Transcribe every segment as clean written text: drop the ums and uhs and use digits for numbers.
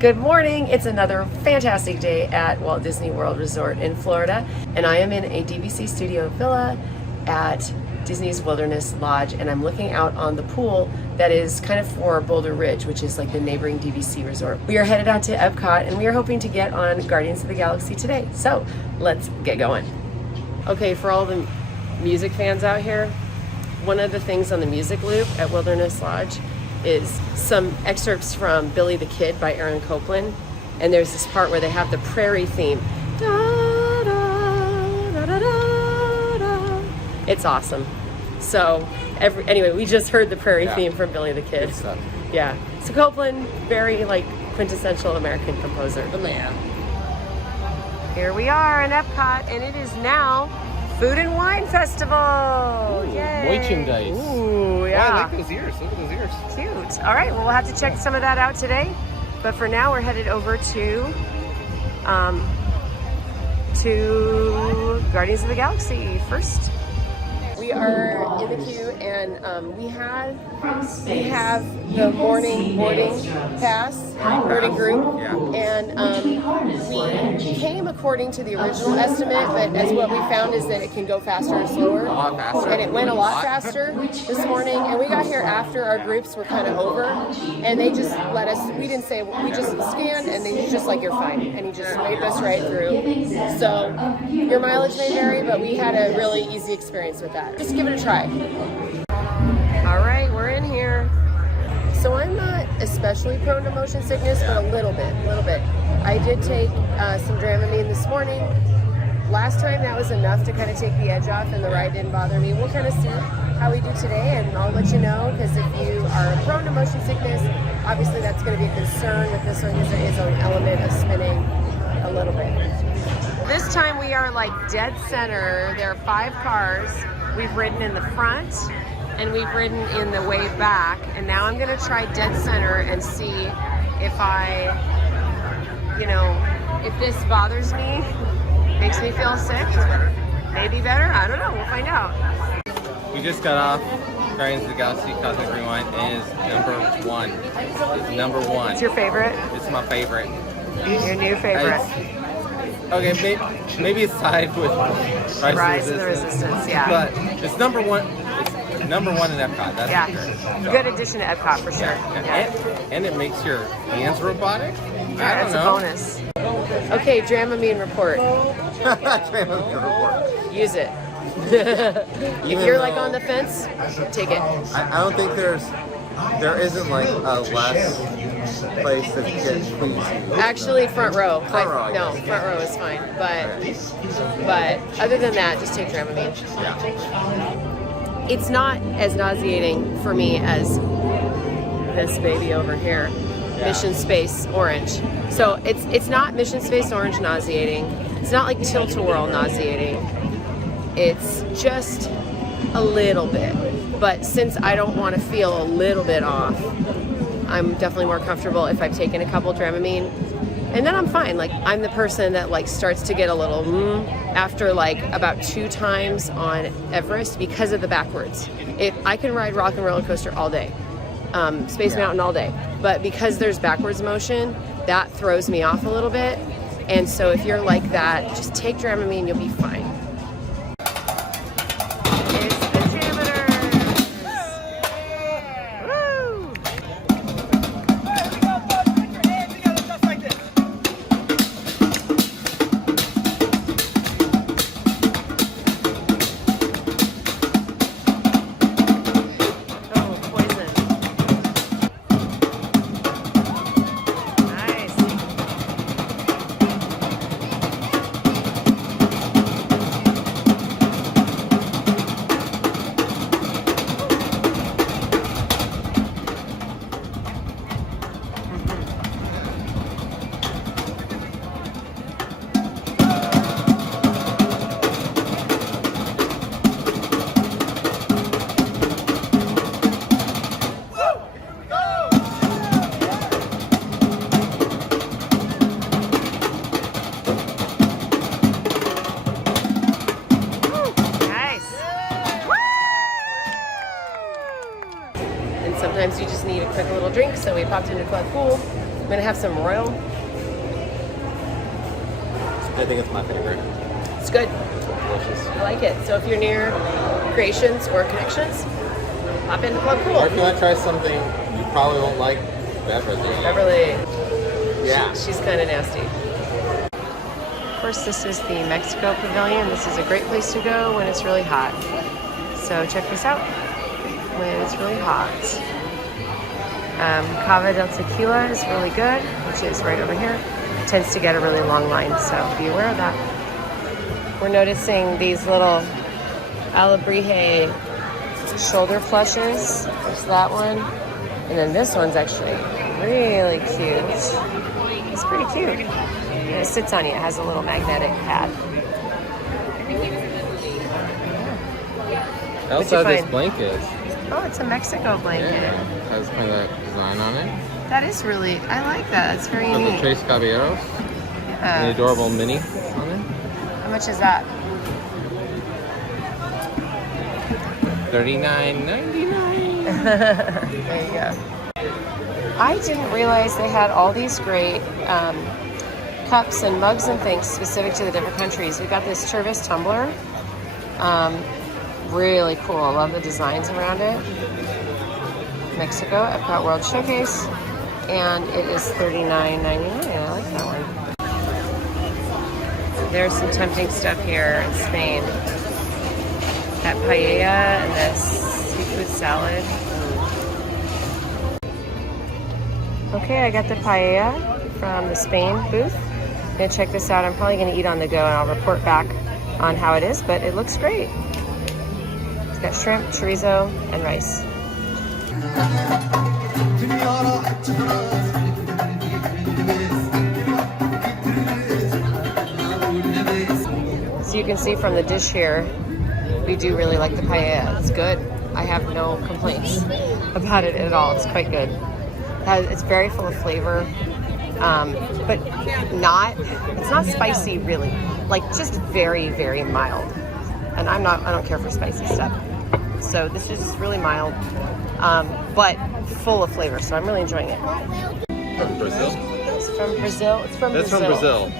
Good morning. It's another fantastic day at Walt Disney World Resort in Florida, and I am in a DVC studio villa at Disney's Wilderness Lodge, and I'm looking out on the pool that is kind of for Boulder Ridge, which is like the neighboring DVC resort. We are headed out to Epcot, and we are hoping to get on Guardians of the Galaxy today. So let's get going. Okay, for all the music fans out here, one of the things on the music loop at Wilderness Lodge is some excerpts from Billy the Kid by Aaron Copland, and there's this part where they have the prairie theme. Da, da, da, da, da, da. It's awesome. So anyway, we just heard the prairie theme from Billy the Kid. Yeah, so Copland, very like quintessential American composer. The man. Here we are in Epcot, and it is now Food and Wine Festival. Ooh, yay! merchandise. Ooh, yeah. Wow, look at those ears. Look at those ears. Cute. All right, well, we'll have to check some of that out today. But for now, we're headed over to Guardians of the Galaxy first. We are in the queue, and we have the morning boarding pass, boarding group, and we came according to the original estimate, but as what we found is that it can go faster and slower, and it went a lot faster this morning, and we got here after our groups were kind of over, and they just let us, we didn't say, we just scanned, and they just like, you're fine, and he just waved us right through. So your mileage may vary, but we had a really easy experience with that. Just give it a try. All right, we're in here. So I'm not especially prone to motion sickness, but a little bit. I did take some Dramamine this morning. Last time that was enough to kind of take the edge off, and the ride didn't bother me. We'll kind of see how we do today, and I'll let you know, because if you are prone to motion sickness, obviously that's going to be a concern with this one, because there is an element of spinning a little bit. This time we are like dead center. There are 5 cars. We've ridden in the front, and we've ridden in the way back, and now I'm gonna try dead center and see if if this bothers me, makes me feel sick, maybe better, I don't know, we'll find out. We just got off Guardians of the Galaxy Cosmic Rewind, and it's number 1. It's number 1. It's your favorite? It's my favorite. Your new favorite? Okay, maybe it's tied with Rise of the Resistance, yeah. But it's number 1. It's number 1 in Epcot. That's for sure. Good addition to Epcot for sure. And it makes your hands robotic. Yeah, that's a bonus. Okay, Dramamine report. Dramamine report. Use it. If you're like on the fence, take it. I don't think there isn't like a less place to get squeezed. Actually, front row. Front row is fine. But other than that, just take Dramamine. Yeah. It's not as nauseating for me as this baby over here, Mission Space Orange. So it's not Mission Space Orange nauseating. It's not like Tilt-A-Whirl nauseating. It's just a little bit. But since I don't want to feel a little bit off, I'm definitely more comfortable if I've taken a couple Dramamine, and then I'm fine. Like, I'm the person that like starts to get a little after like about 2 times on Everest because of the backwards. If I can ride Rock and Roller Coaster all day, Space Mountain all day, but because there's backwards motion, that throws me off a little bit. And so if you're like that, just take Dramamine, you'll be fine. Sometimes you just need a quick little drink, so we popped into Club Pool, gonna have some royal. I think it's my favorite. It's good. Delicious. I like it. So if you're near Creations or Connections, hop into Club Cool. Or if you want to try something you probably won't like, Beverly. Beverly. Yeah. She's kind of nasty. Of course, this is the Mexico Pavilion. This is a great place to go when it's really hot. So check this out when it's really hot. Cava del Tequila is really good, which is right over here. It tends to get a really long line, so be aware of that. We're noticing these little Alebrije shoulder plushes. There's that one. And then this one's actually really cute. It's pretty cute. And it sits on you. It has a little magnetic pad. I also have this blanket. Oh, it's a Mexico blanket. Yeah, it has kind of that design on it. That is really, I like that. It's very With the neat. Tres Caballeros. Yeah. An adorable mini on it. How much is that? $39.99. There you go. I didn't realize they had all these great cups and mugs and things specific to the different countries. We've got this Chervis tumbler. Really cool. I love the designs around it. Mexico, Epcot World Showcase. And it is $39.99. I like that one. There's some tempting stuff here in Spain. That paella and this seafood salad. Okay, I got the paella from the Spain booth. I'm gonna check this out. I'm probably gonna eat on the go and I'll report back on how it is, but it looks great. It's got shrimp, chorizo, and rice. So you can see from the dish here, we do really like the paella. It's good. I have no complaints about it at all. It's quite good. It's very full of flavor, but it's not spicy really. Like just very, very mild. And I don't care for spicy stuff. So this is just really mild, but full of flavor. So I'm really enjoying it. From Brazil? It's from Brazil. It's from That's Brazil. from Brazil.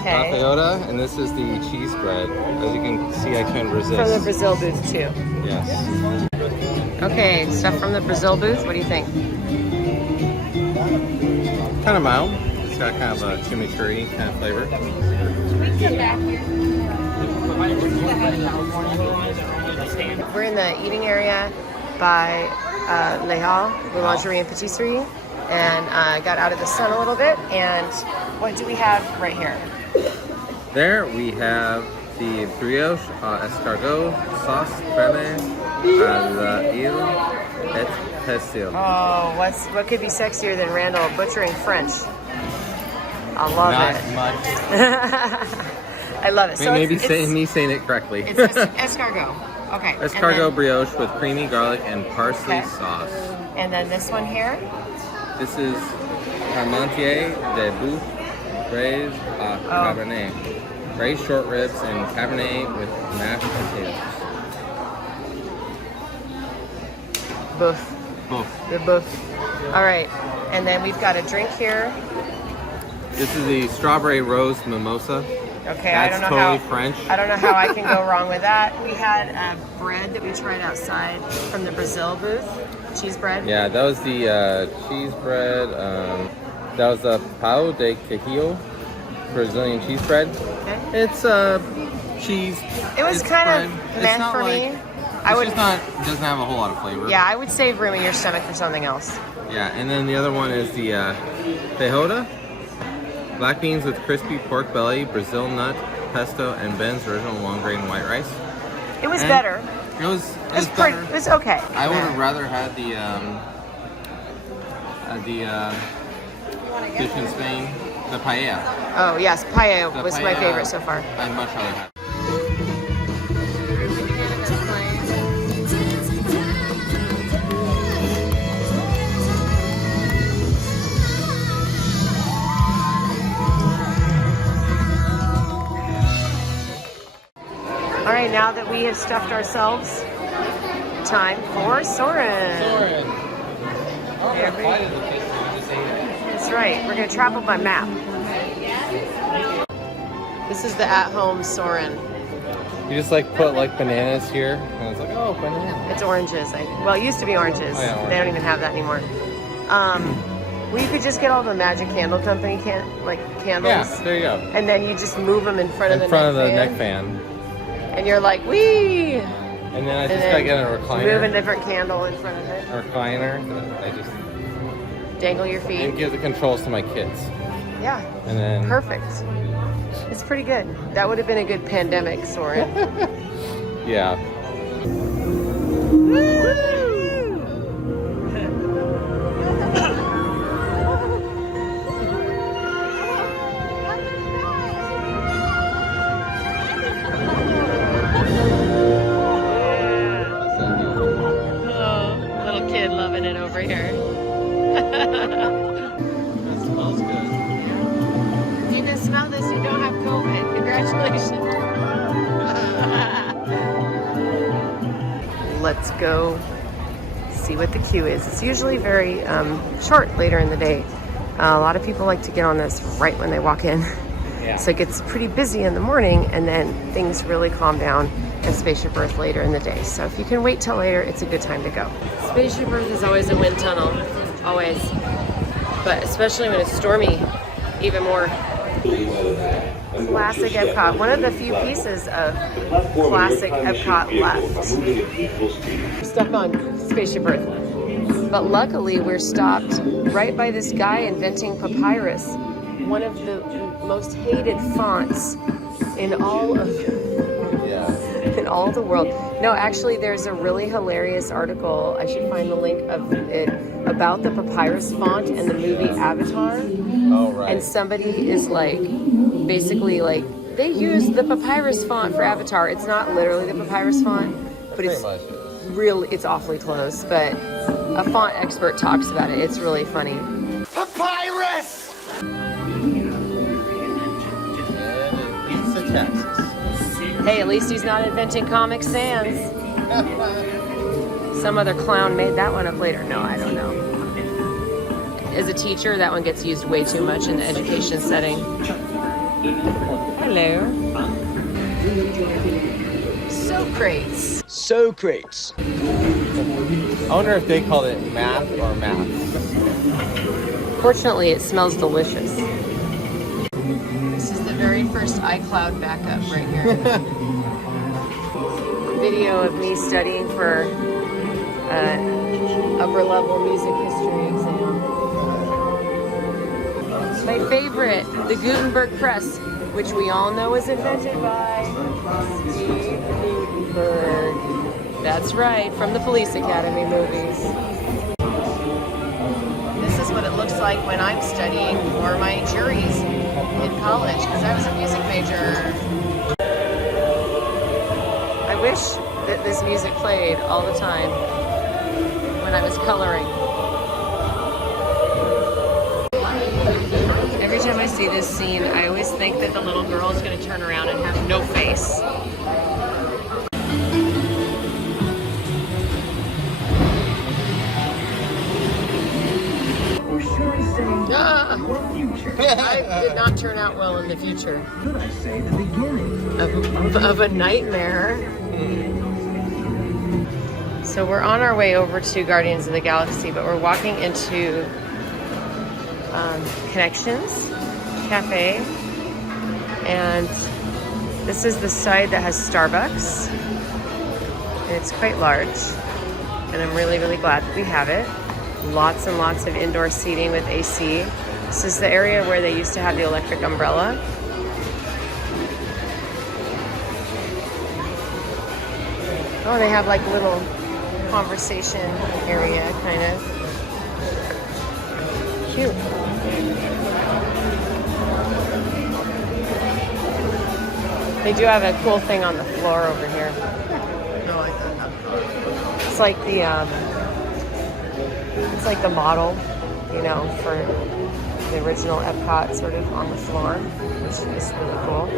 Okay. Pavillion, and this is the cheese bread. As you can see, I can't resist. From the Brazil booth too. Yes. Okay, stuff from the Brazil booth. What do you think? Kind of mild. It's got kind of a chimichurri kind of flavor. We're in the eating area by Le Hall, Boulangerie and Patisserie, and got out of the sun a little bit. And what do we have right here? There we have the brioche escargot sauce creme à l'huile et persil. Oh, what could be sexier than Randall butchering French? I love Not it. much. I love it. So Maybe it's me saying it correctly. It's escargot. Okay. Escargot brioche with creamy garlic and parsley Okay. sauce. And then this one here. This is Parmentier de Bœuf braised Cabernet. Braised short ribs and Cabernet with mashed potatoes. Both. Both. They're both. All right. And then we've got a drink here. This is the strawberry rose mimosa. Okay, That's I don't know totally how French. I don't know how I can go wrong with that. We had bread that we tried outside from the Brazil booth, cheese bread. Yeah, that was the cheese bread. That was the pão de queijo, Brazilian cheese bread. Okay. It's cheese. It was It's kind fine. of It's meh not for like- me. It doesn't have a whole lot of flavor. Yeah, I would save room in your stomach for something else. Yeah, and then the other one is the feijoada. Black beans with crispy pork belly, Brazil nut, pesto, and Ben's original long grain white rice. It was And better. It was Pretty. better. It was okay. I would have rather had the dish in Spain, the paella. Oh yes, paella The was my paella, favorite so far. I'd much rather have. All right, now that we have stuffed ourselves, time for Soarin. Soarin. Here we- That's right. We're gonna travel by map. This is the at-home Soarin. You just like put like bananas here, and it's like, oh, banana. It's oranges. Well, it used to be oranges. Oh, yeah, They don't even have that anymore. Well, you could just get all the Magic Candle Company candles. Yeah, there you go. And then you just move them in front of the neck fan. And you're like, wee! And then I just gotta get a recliner. Move a different candle in front of it. A recliner. I just dangle your feet. And give the controls to my kids. Yeah. And then perfect. It's pretty good. That would have been a good pandemic, Soarin. Yeah. Over here. That smells good. If you can smell this, you don't have COVID. Congratulations. Let's go see what the queue is. It's usually very short later in the day. A lot of people like to get on this right when they walk in. Yeah. So it gets pretty busy in the morning, and then things really calm down at Spaceship Earth later in the day. So if you can wait till later, it's a good time to go. Spaceship Earth is always a wind tunnel, always. But especially when it's stormy, even more. Classic Epcot, one of the few pieces of classic Epcot left. We're stuck on Spaceship Earth. But luckily we're stopped right by this guy inventing papyrus, one of the most hated fonts in all of the world. No, actually there's a really hilarious article, I should find the link of it, about the papyrus font in the movie Avatar. Oh, right. And somebody is like, basically like, they use the papyrus font for Avatar. It's not literally the papyrus font, but it's really, it's awfully close. But a font expert talks about it. It's really funny. Papyrus! It's the Texas. Hey, at least he's not inventing Comic Sans. Some other clown made that one up later. No, I don't know. As a teacher, that one gets used way too much in the education setting. Hello. Socrates. Socrates. I wonder if they called it math or math. Fortunately, it smells delicious. This is the very first iCloud backup right here. Video of me studying for upper level music history exam. My favorite, the Gutenberg Press, which we all know was invented by Steve Gutenberg. That's right, from the Police Academy movies. This is what it looks like when I'm studying for my juries in college, because I was a music major. I wish that this music played all the time when I was coloring. Every time I see this scene, I always think that the little girl is going to turn around and have no face. I did not turn out well in the future. Could I say the beginning of a nightmare. So we're on our way over to Guardians of the Galaxy, but we're walking into Connections Cafe, and this is the side that has Starbucks, and it's quite large, and I'm really, really glad that we have it. Lots and lots of indoor seating with AC. This is the area where they used to have the electric umbrella. Oh, they have like little conversation area, kind of. Cute. They do have a cool thing on the floor over here. No, I thought. It's like the model, you know, for the original Epcot sort of on the floor, which is really cool.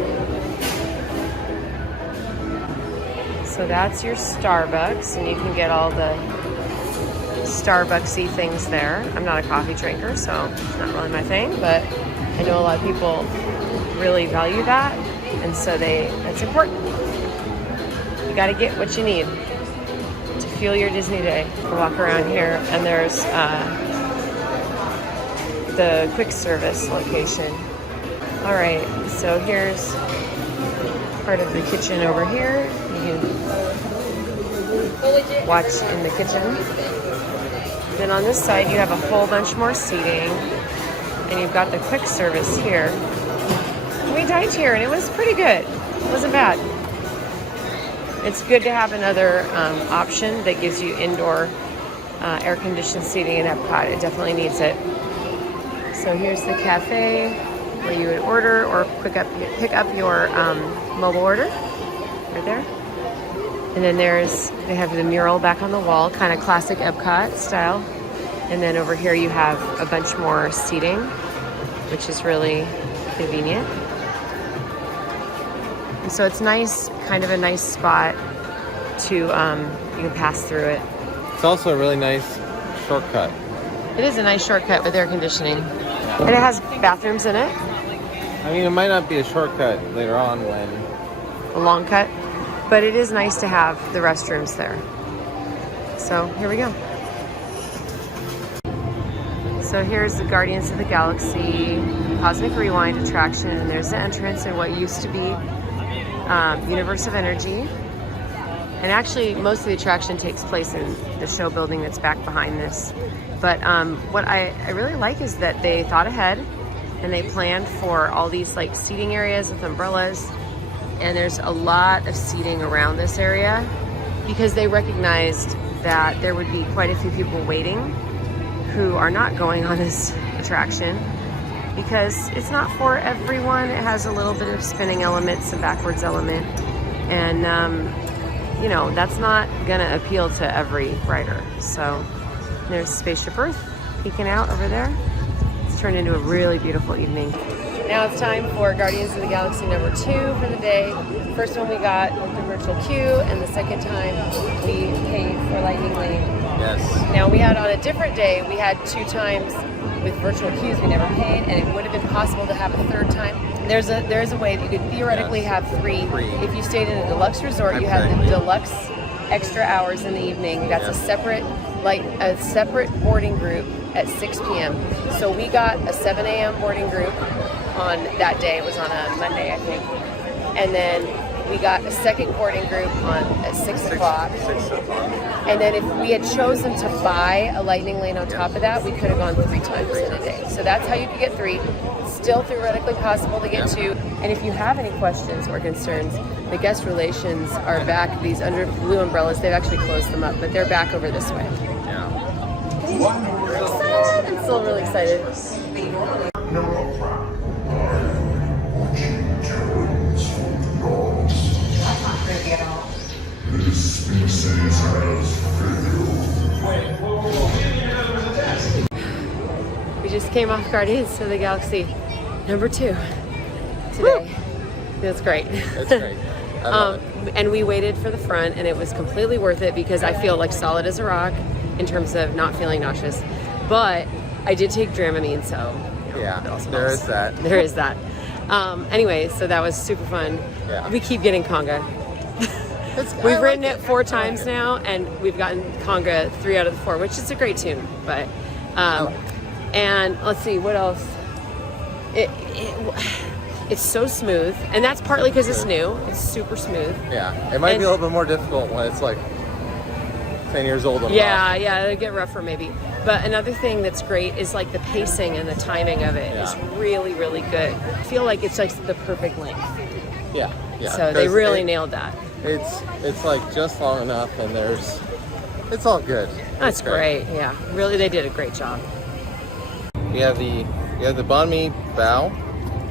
So that's your Starbucks, and you can get all the Starbucksy things there. I'm not a coffee drinker, so it's not really my thing, but I know a lot of people really value that, and so that's important. You got to get what you need to fuel your Disney day. We'll walk around here, and there's the quick service location. All right, so here's part of the kitchen over here. You can watch in the kitchen. Then on this side, you have a whole bunch more seating, and you've got the quick service here. We dined here, and it was pretty good. It wasn't bad. It's good to have another option that gives you indoor air-conditioned seating in Epcot. It definitely needs it. So here's the cafe where you would order or pick up your mobile order right there. And then they have the mural back on the wall, kind of classic Epcot style. And then over here you have a bunch more seating, which is really convenient. And so it's nice, kind of a nice spot to, you can pass through it. It's also a really nice shortcut. It is a nice shortcut with air conditioning. And it has bathrooms in it. I mean, it might not be a shortcut later on when... A long cut. But it is nice to have the restrooms there. So here we go. So here's the Guardians of the Galaxy Cosmic Rewind attraction. And there's the entrance in what used to be Universe of Energy. And actually, most of the attraction takes place in the show building that's back behind this. But what I really like is that they thought ahead and they planned for all these like seating areas with umbrellas. And there's a lot of seating around this area because they recognized that there would be quite a few people waiting who are not going on this attraction because it's not for everyone. It has a little bit of spinning elements, some backwards element. And you know, that's not gonna appeal to every rider. So there's Spaceship Earth peeking out over there. It's turned into a really beautiful evening. Now it's time for Guardians of the Galaxy number 2 for the day. First one we got with the virtual queue, and the second time we paid for Lightning Lane. Yes. Now we had on a different day, we had 2 times with virtual queues we never paid, and it would have been possible to have a third time. There's a way that you could theoretically have three. If you stayed in a deluxe resort, you have the deluxe extra hours in the evening. That's a separate boarding group at 6 p.m. So we got a 7 a.m. boarding group on that day. It was on a Monday, I think. And then we got a second boarding group at 6 o'clock. 6 o'clock. And then if we had chosen to buy a Lightning Lane on top of that, we could have gone 3 times in a day. So that's how you could get 3. It's still theoretically possible to get 2. And if you have any questions or concerns, the guest relations are back. These under blue umbrellas, they've actually closed them up, but they're back over this way. Yeah. I'm still really excited. We just came off Guardians of the Galaxy number 2 today. It's great. It's great. I love it. And we waited for the front, and it was completely worth it because I feel like solid as a rock in terms of not feeling nauseous. But I did take Dramamine, so yeah, it also there helps. is that. There is that. Anyway, so that was super fun. Yeah. We keep getting conga. We've ridden it 4 times now, and we've gotten conga 3 out of the 4, which is a great tune. But and let's see what else. It's so smooth, and that's partly because it's new. It's super smooth. Yeah, it might be a little bit more difficult when it's like 10 years old. Yeah, it'll get rougher maybe. But another thing that's great is like the pacing and the timing of it is really, really good. I feel like it's like the perfect length. Yeah. So they really nailed that. It's like just long enough, and it's all good. That's great. Yeah, really, they did a great job. We have the banh mi bao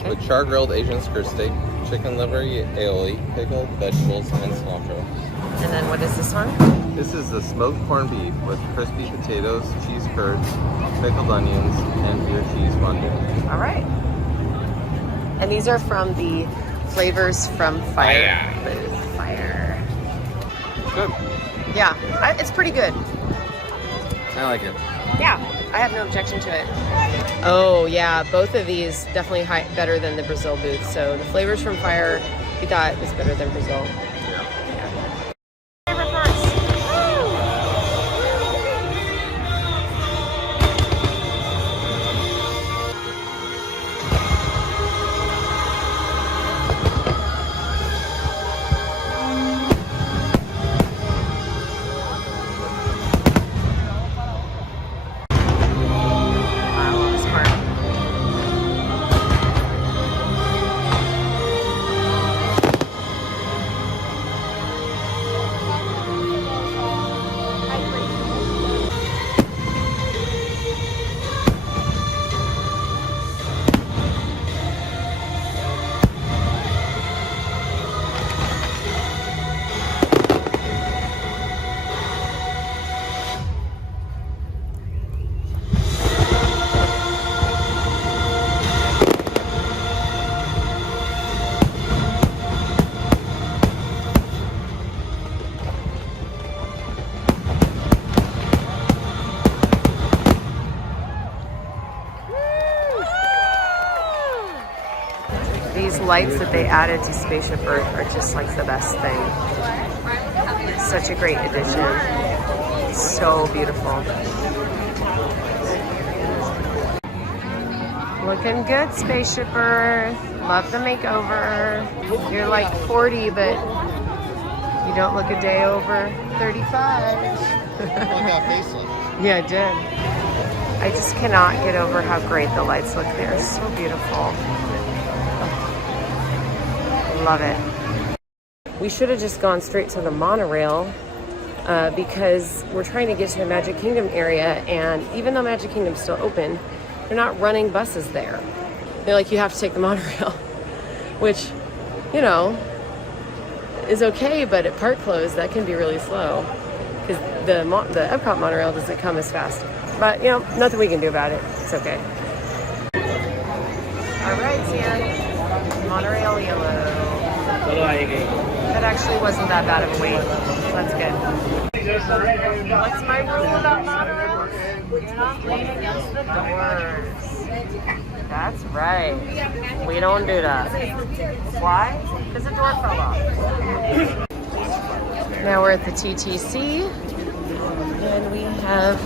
with char grilled Asian skirt steak, chicken liver aioli, pickled vegetables, and cilantro. And then what is this one? This is the smoked corned beef with crispy potatoes, cheese curds, pickled onions, and beer cheese fondue. All right. And these are from the Flavors from Fire. Fire. Good. Yeah, it's pretty good. I I like it. Yeah, I have no objection to it. Oh yeah, both of these definitely better than the Brazil booth. So the flavors from Fire, we thought was better than Brazil. Yeah. Favorite parts. These lights that they added to Spaceship Earth are just like the best thing. Such a great addition. So beautiful. Looking good, Spaceship Earth. Love the makeover. You're like 40, but you don't look a day over 35. Yeah, I did. I just cannot get over how great the lights look. They're so beautiful. Love it. We should have just gone straight to the monorail because we're trying to get to the Magic Kingdom area, and even though Magic Kingdom's still open, they're not running buses there. They're like, you have to take the monorail, which, you know, is okay, but at park close, that can be really slow because the Epcot monorail doesn't come as fast. But, you know, nothing we can do about it. It's okay. All right, Zan. Monorail yellow. That actually wasn't that bad of a wait. That's good. What's my rule about monorails? You're not leaning against the doors. That's right. We don't do that. Why? Because the door fell off. Now we're at the TTC, and we have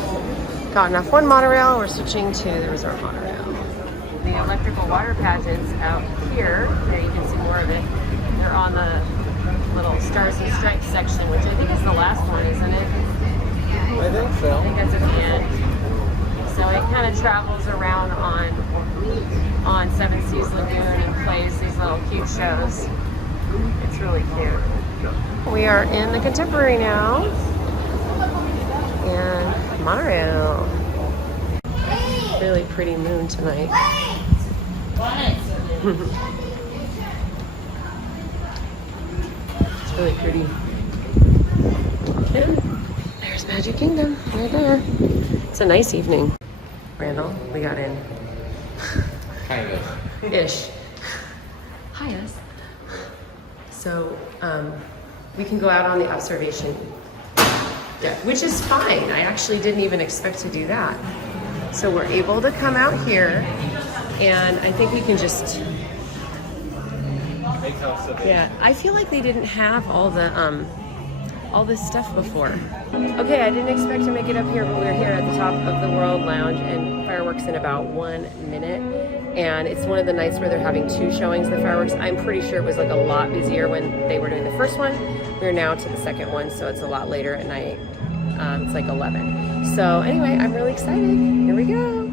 gotten off one monorail. We're switching to the resort monorail. The electrical water pageants out here, there you can see more of it. They're on the little Stars and Stripes section, which I think is the last one, isn't it? I think so. I think that's at the end. So it kind of travels around on Seven Seas Lagoon and plays these little cute shows. It's really cute. We are in the Contemporary now. And monorail. Really pretty moon tonight. It's really pretty. And there's Magic Kingdom right there. It's a nice evening. Randall, we got in. Kind of. Ish. Hi, us. So, we can go out on the observation deck, which is fine. I actually didn't even expect to do that. So we're able to come out here, and I think we can just, yeah, I feel like they didn't have all this stuff before. Okay, I didn't expect to make it up here, but we're here at the top of the World Lounge, and fireworks in about 1 minute. And it's one of the nights where they're having 2 showings of the fireworks. I'm pretty sure it was like a lot busier when they were doing the first one. We're now to the second one, so it's a lot later at night. It's like 11. So anyway, I'm really excited. Here we go.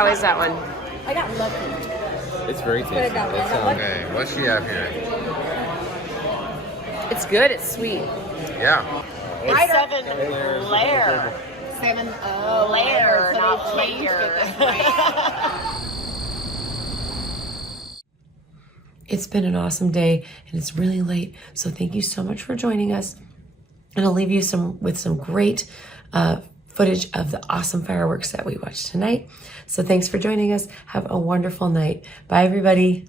How is that one? I got lucky. It's very tasty. It's, Okay, what's she have here? It's good. It's sweet. Yeah. It's 7 layer. 7 layer, not layer. It's been an awesome day, and it's really late. So thank you so much for joining us. And I'll leave you with some great footage of the awesome fireworks that we watched tonight. So thanks for joining us. Have a wonderful night. Bye, everybody.